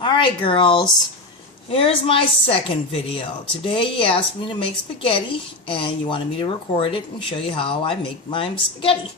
Alright girls, here's my second video. Today you asked me to make spaghetti and you wanted me to record it and show you how I make my spaghetti.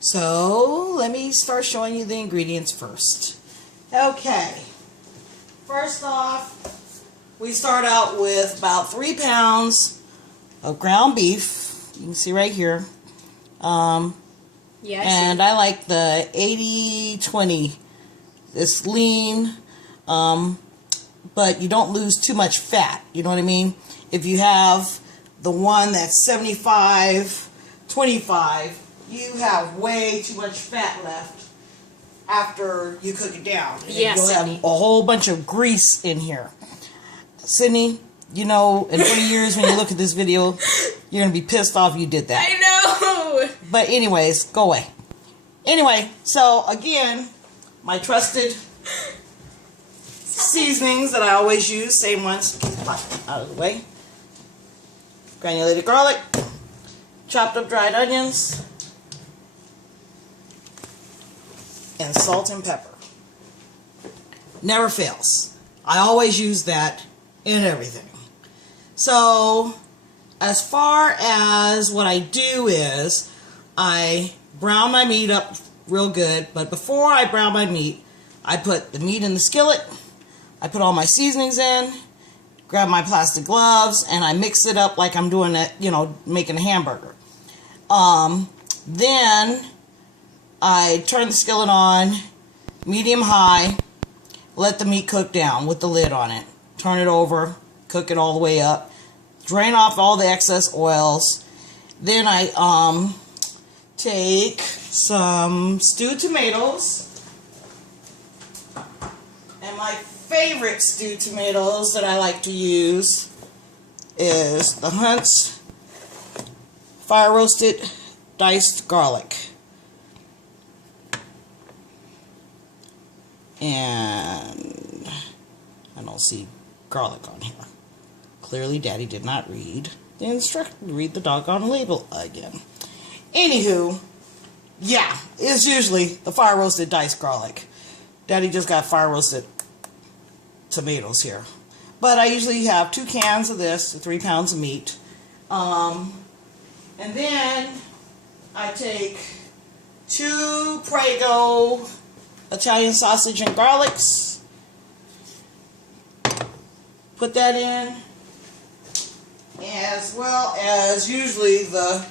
So let me start showing you the ingredients first. Okay, first off we start out with about 3 pounds of ground beef. You can see right here. And I like the 80-20. It's lean. But you don't lose too much fat, you know what I mean? If you have the one that's 75-25, you have way too much fat left after you cook it down. And you'll have a whole bunch of grease in here. Sydney, you know, in 20 years when you look at this video, you're going to be pissed off you did that. I know! But anyways, go away. Anyway, so again, my trusted seasonings that I always use, same ones, out of the way. Granulated garlic, chopped up dried onions, and salt and pepper. Never fails. I always use that in everything. So, as far as what I do is, I brown my meat up real good, but before I brown my meat, I put the meat in the skillet. I put all my seasonings in, grab my plastic gloves, and I mix it up like I'm doing it, you know, making a hamburger. Then I turn the skillet on, medium high, let the meat cook down with the lid on it. Turn it over, cook it all the way up, drain off all the excess oils. Then I take some stewed tomatoes, and my favorite stewed tomatoes that I like to use is the Hunt's fire roasted diced garlic. And I don't see garlic on here. Clearly Daddy did not read the doggone label again. Anywho, yeah, it's usually the fire roasted diced garlic. Daddy just got fire roasted tomatoes here, but I usually have 2 cans of this, 3 pounds of meat, and then I take 2 Prego Italian sausage and garlics, put that in, as well as usually the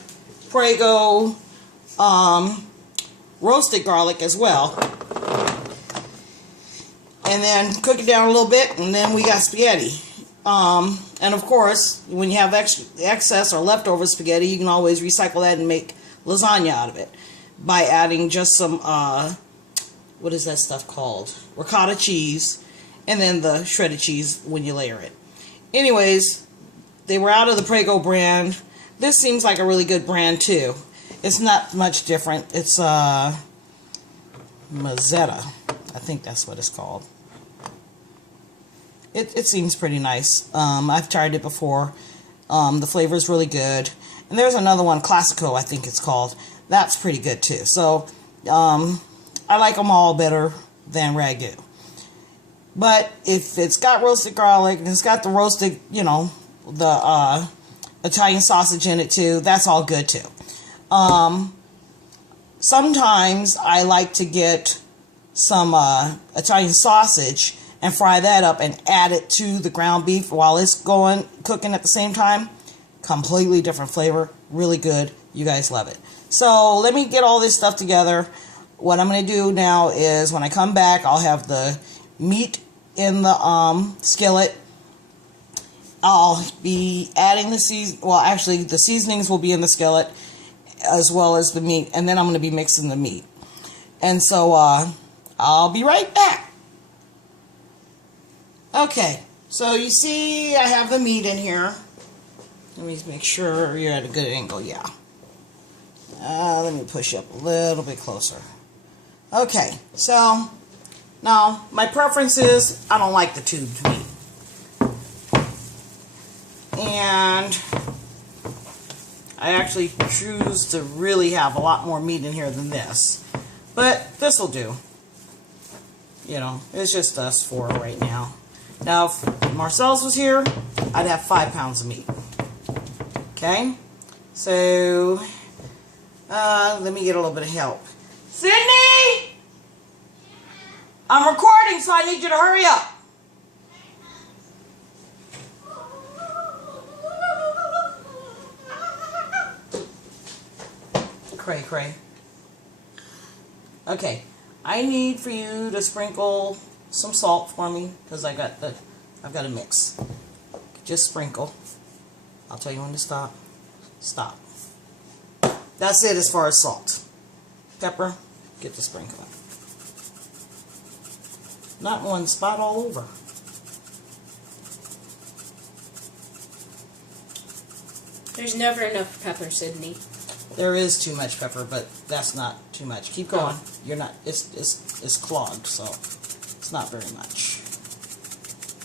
Prego roasted garlic as well. And then cook it down a little bit, and then we got spaghetti. And of course, when you have excess or leftover spaghetti, you can always recycle that and make lasagna out of it by adding just some, what is that stuff called? Ricotta cheese, and then the shredded cheese when you layer it. Anyways, they were out of the Prego brand. This seems like a really good brand too. It's not much different. It's Mazzetta. I think that's what it's called. It seems pretty nice. I've tried it before. The flavor is really good. And there's another one, Classico, I think it's called. That's pretty good too. So, I like them all better than Ragu. But if it's got roasted garlic and it's got the roasted, you know, the Italian sausage in it too, that's all good too. Sometimes I like to get some Italian sausage and fry that up and add it to the ground beef while it's cooking at the same time. Completely different flavor, really good. You guys love it. So let me get all this stuff together. What I'm going to do now is when I come back, I'll have the meat in the skillet. I'll be adding the the seasonings will be in the skillet as well as the meat, and then I'm going to be mixing the meat. And so I'll be right back. Okay, so you see I have the meat in here. Let me make sure you're at a good angle. Yeah. Let me push up a little bit closer. Okay, so now my preference is I don't like the tubed meat. And I actually choose to really have a lot more meat in here than this. But this will do. You know, it's just us 4 right now. Now, if Marcel's was here, I'd have 5 pounds of meat. Okay? So, let me get a little bit of help. Sydney! I'm recording, so I need you to hurry up. Cray, cray. Okay, I need for you to sprinkle some salt for me because I've got a mix. Just sprinkle. I'll tell you when to stop. Stop. That's it as far as salt. Pepper, get the sprinkling. Not one spot, all over. There's never enough pepper, Sydney. There is too much pepper, but that's not too much. Keep going. You're not. It's clogged, so it's not very much.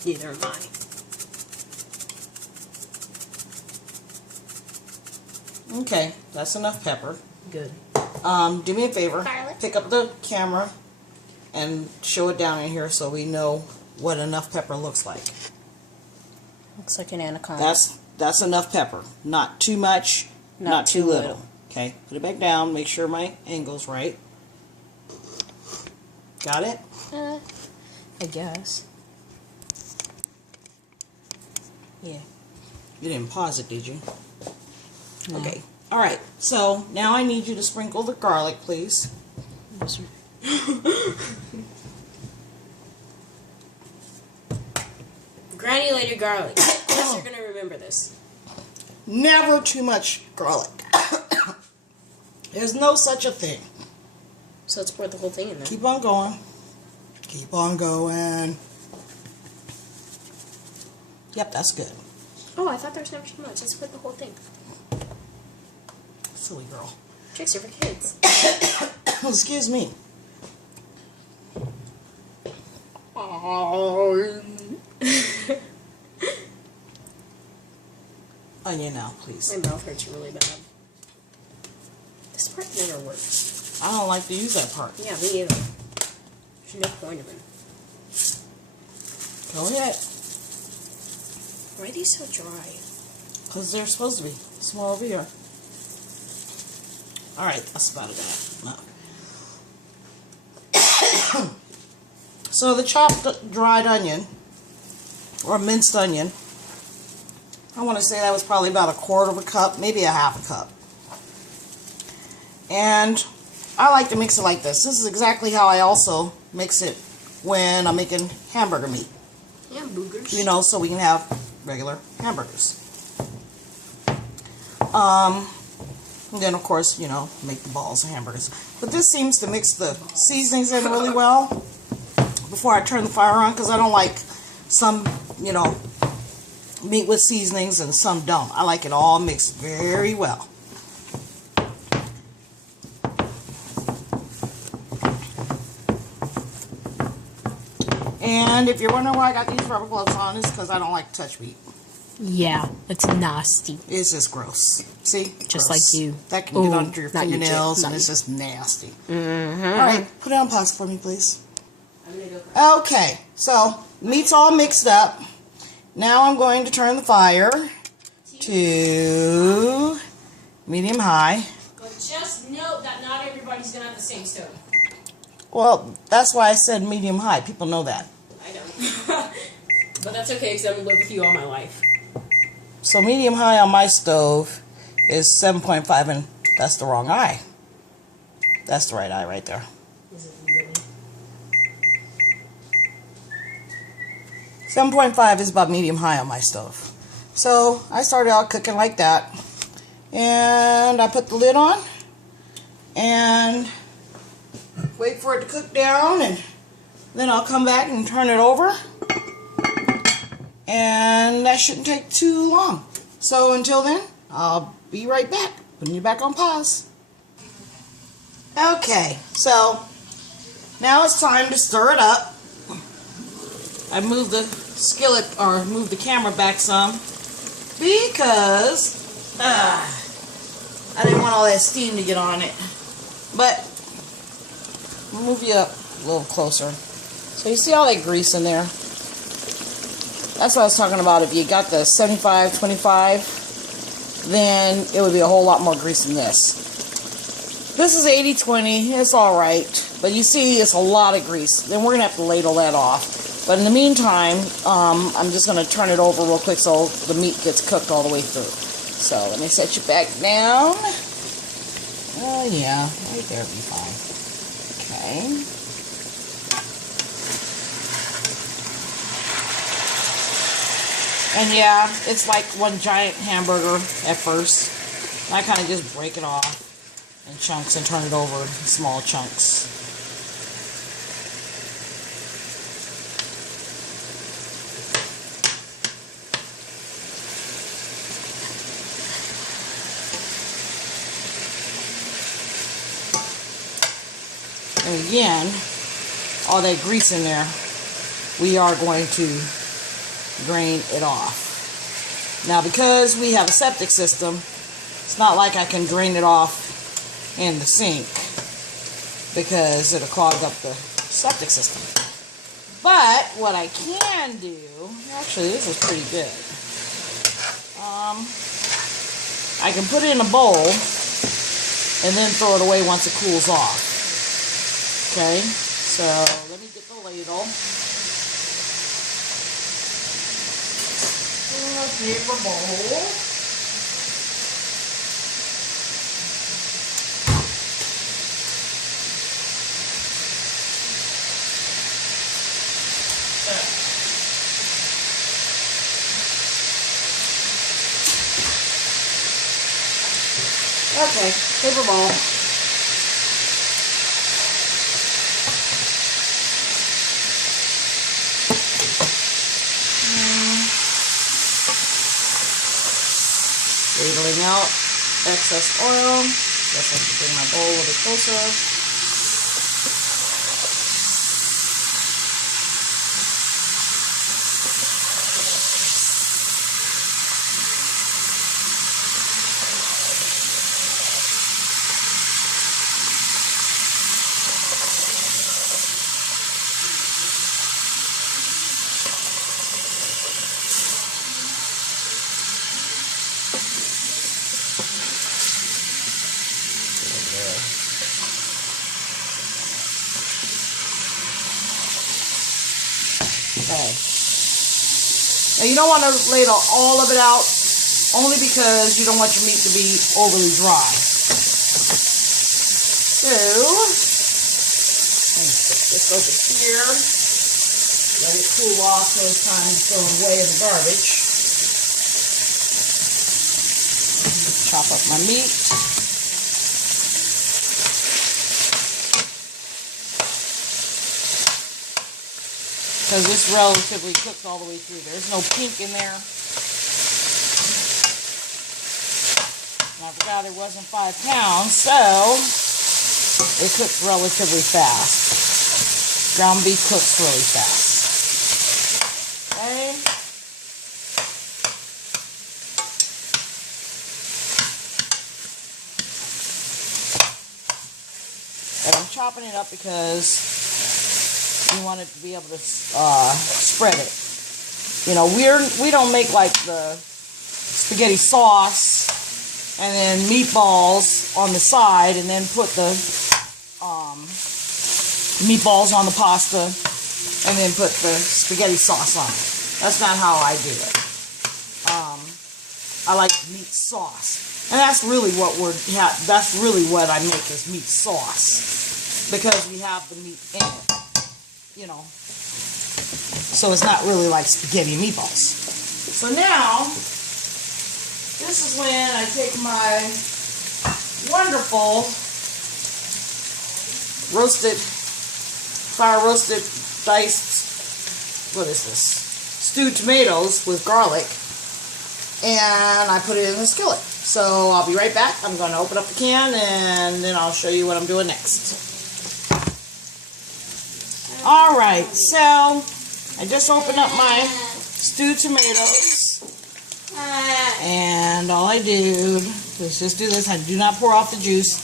Neither am I. Okay, that's enough pepper. Good. Do me a favor. Garlic. Pick up the camera and show it down in here so we know what enough pepper looks like. Looks like an anaconda. That's enough pepper. Not too much, not too little. Okay, put it back down. Make sure my angle's right. Got it? I guess. Yeah. You didn't pause it, did you? No. Okay. All right. So now I need you to sprinkle the garlic, please. Granulated garlic. Of course you're gonna remember this. Never too much garlic. There's no such a thing. So let's pour the whole thing in there. Keep on going. Keep on going. Yep, that's good. Oh, I thought there was never too much. Let's put the whole thing. Silly girl. Tricks are for kids. Excuse me. Onion now, please. My mouth hurts really bad. This part never works. I don't like to use that part. Yeah, me either. There's no point of it. Go ahead. Why are these so dry? Because they're supposed to be. Small over here. Alright, that's about enough. So the chopped dried onion, or minced onion, I want to say that was probably about 1/4 cup, maybe 1/2 cup. And I like to mix it like this. This is exactly how I also mix it when I'm making hamburger meat. Hamburgers. You know, so we can have regular hamburgers. And then, of course, you know, make the balls of hamburgers. But this seems to mix the seasonings in really well before I turn the fire on, because I don't like some, you know, meat with seasonings and some don't. I like it all mixed very well. And if you're wondering why I got these rubber gloves on, it's because I don't like to touch meat. Yeah, it's nasty. It's just gross. See? Just Gross. like you. That can Ooh, get under your not you, fingernails, Jake. and Not it's you. just nasty. Mm-hmm. All right, put it on pause for me, please. Okay, so meat's all mixed up. Now I'm going to turn the fire to medium high. But just note that not everybody's gonna have the same stove. Well, that's why I said medium high. People know that. I don't. But that's okay, because I've lived with you all my life. So medium high on my stove is 7.5, and that's the wrong eye. That's the right eye right there. Is it really? 7.5 is about medium high on my stove. So I started out cooking like that, and I put the lid on and wait for it to cook down, and then I'll come back and turn it over, and that shouldn't take too long. So until then, I'll be right back, putting you back on pause. Okay, so now it's time to stir it up. I moved the skillet, or moved the camera back some, because I didn't want all that steam to get on it. But I'll move you up a little closer So you see all that grease in there? That's what I was talking about. If you got the 75-25, then it would be a whole lot more grease than this. This is 80-20. It's alright. But you see, it's a lot of grease. Then we're going to have to ladle that off. But in the meantime, I'm just going to turn it over real quick so the meat gets cooked all the way through. So let me set you back down. Oh yeah, right there will be fine. Okay. And yeah, it's like one giant hamburger at first. I kind of just break it off in chunks and turn it over in small chunks. And again, all that grease in there, we are going to drain it off. Now, because we have a septic system, it's not like I can drain it off in the sink because it'll clog up the septic system. But what I can do, actually this is pretty good. I can put it in a bowl and then throw it away once it cools off. Okay, so let me get the ladle. Paper bowl. Okay, paper bowl. Ladling out excess oil. Guess I should bring my bowl a little bit closer. Okay. Now you don't want to ladle all of it out, only because you don't want your meat to be overly dry. So, let me put this over here. Let it cool off so it's time to throw it away in the garbage. Chop up my meat. Because it's relatively cooked all the way through. There's no pink in there. And I forgot it wasn't 5 pounds, so it cooks relatively fast. Ground beef cooks really fast. Okay. And I'm chopping it up because you want it to be able to spread it. You know, we don't make like the spaghetti sauce and then meatballs on the side and then put the meatballs on the pasta and then put the spaghetti sauce on it. That's not how I do it. I like meat sauce, and that's really what that's really what I make is meat sauce, because we have the meat in it. You know, so it's not really like spaghetti and meatballs. So now, this is when I take my wonderful fire roasted, diced, what is this? Stewed tomatoes with garlic, and I put it in the skillet. So I'll be right back. I'm going to open up the can, and then I'll show you what I'm doing next. Alright, so I just opened up my stewed tomatoes, and all I do is just do this. I do not pour off the juice,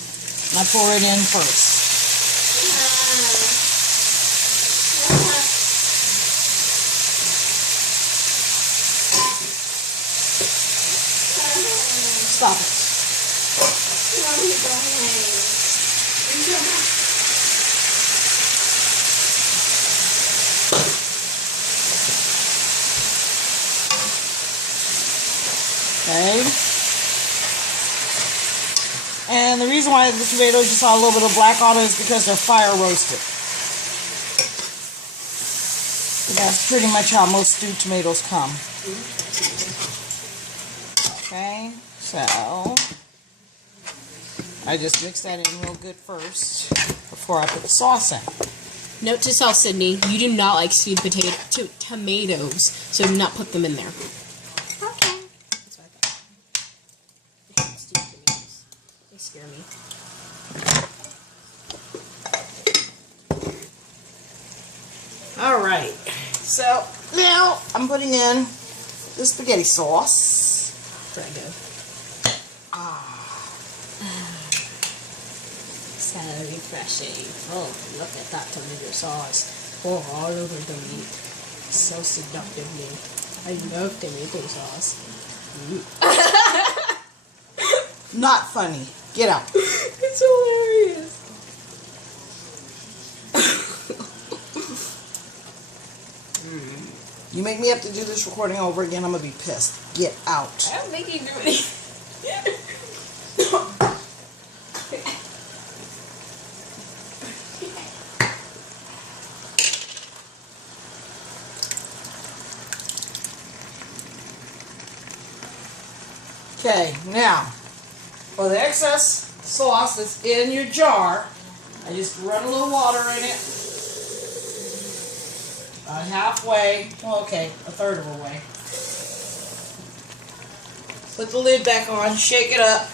and I pour it in first. Stop it. Okay. And the reason why the tomatoes you saw a little bit of black on it is because they're fire roasted. That's pretty much how most stewed tomatoes come. Okay, so I just mix that in real good first before I put the sauce in. Note to self, Sydney, you do not like stewed tomatoes, so do not put them in there. Okay. That's what I thought. I hate stewed tomatoes. They scare me. Alright, so now I'm putting in the spaghetti sauce. Very good. So refreshing. Oh, look at that tomato sauce. Pour all over the meat. So seductively. I love tomato sauce. Not funny. Get out. It's hilarious. You make me have to do this recording over again, I'm going to be pissed. Get out. I don't think you do anything. Okay, now, for the excess sauce that's in your jar, I just run a little water in it. About halfway, well, okay, a third of a way. Put the lid back on, shake it up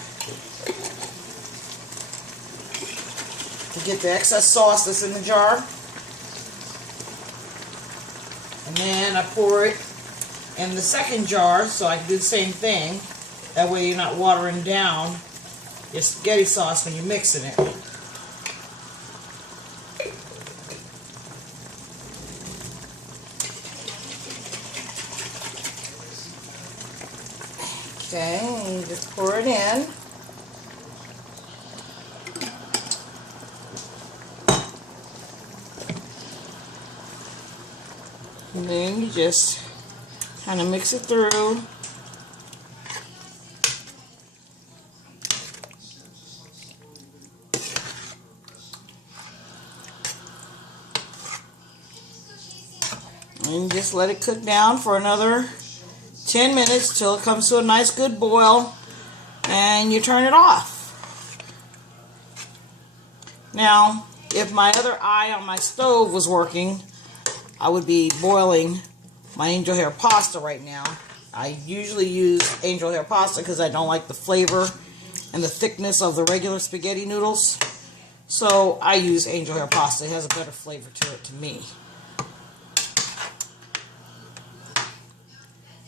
to get the excess sauce that's in the jar. And then I pour it in the second jar so I can do the same thing. That way you're not watering down your spaghetti sauce when you're mixing it. Okay, and you just pour it in. And then you just kind of mix it through. And just let it cook down for another 10 minutes till it comes to a nice good boil, and you turn it off. Now, if my other eye on my stove was working, I would be boiling my angel hair pasta right now. I usually use angel hair pasta because I don't like the flavor and the thickness of the regular spaghetti noodles. So I use angel hair pasta. It has a better flavor to it to me.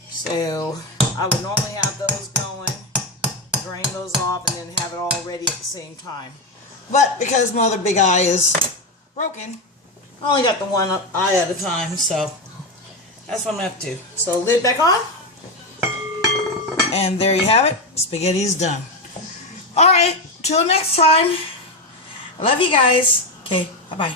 So I would normally have those going, drain those off, and then have it all ready at the same time. But because my other big eye is broken, I only got the one eye at a time, so that's what I'm going to have to do. So lid back on, and there you have it. Spaghetti is done. Alright, till next time. I love you guys. Okay, bye-bye.